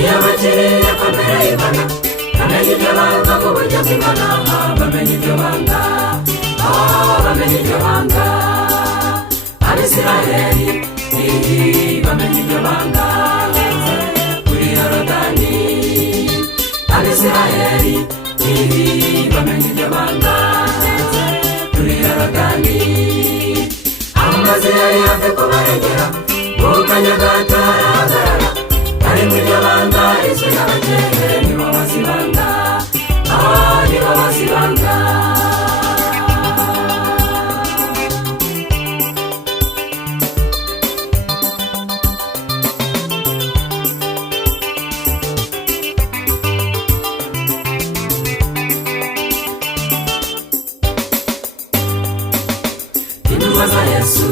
iyo bakiriye kamere y'Imana bamenye ibyo banga mu buryo bw'Imana, bamenye ibyo banga, bamenye ibyo banga. Abisirayeli bamenye ibyo banga kuri Yorodani, Abisirayeli bamenye ibyo banga kuri Yorodani. Amazi yari hafi kubarengera, mu kanya gato arahagarara, ari mu iryo banga rizwi n'abakene, nibo bazibanga, nibo bazibanga. Intumwa za Yesu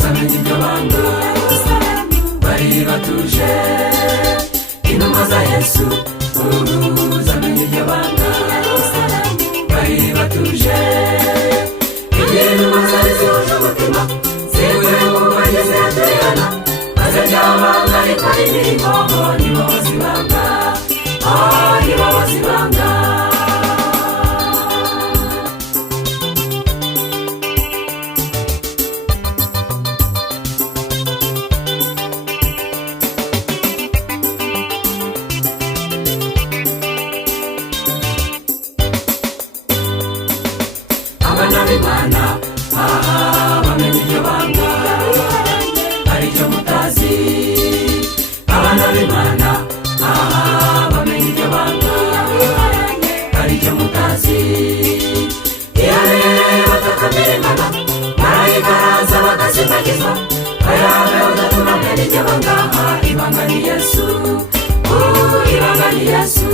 zamenye ibyo banga, bari batuje. Intumwa za Yesu zamenye ibyo banga, bari batuje. Igihe intumwa zari zihuje umutima, zikuye mu bageze haterana, maze rya banga rikora imirimo, nibo bazibanga, nibo bazibanga. Abana b'Imana bamenye ibyo banga, hari icyo mutazi. Abana b'Imana bamenye ibyo banga, hari icyo mutazi. Iyo rero batakamira Imana, marayika araza bagasindagiza, ayawe udatuma mbere iryo banga. Ibanga ni Yesu, ibanga ni Yesu.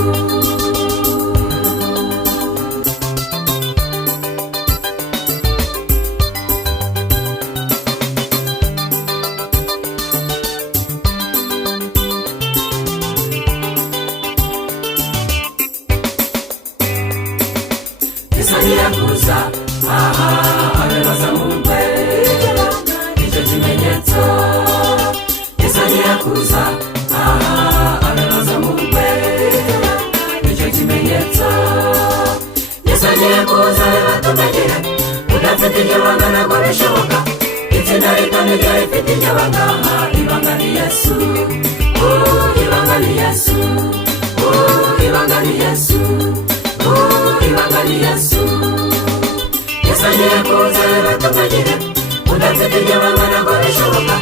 Kuza abebaza mu ngwe, nicyo kimenyetso. Yesaniya kuza abebaza mu ngwe, nicyo kimenyetso. Yesaniya kuza abebatumegere, udafite iryo banga ntabwo bishoboka. Itsinda rito niryo rifite iryo banga, ibanga ni Yesu, ibanga ni Yesu, ibanga ni Yesu, ibanga ni Yesu. Yesaniya kuza abebatumegere, udafite iryo banga ntabwo bishoboka.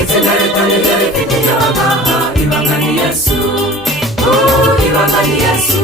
Itsinda rito niryo rifite iryo banga, ibanga ni Yesu, ibanga ni Yesu.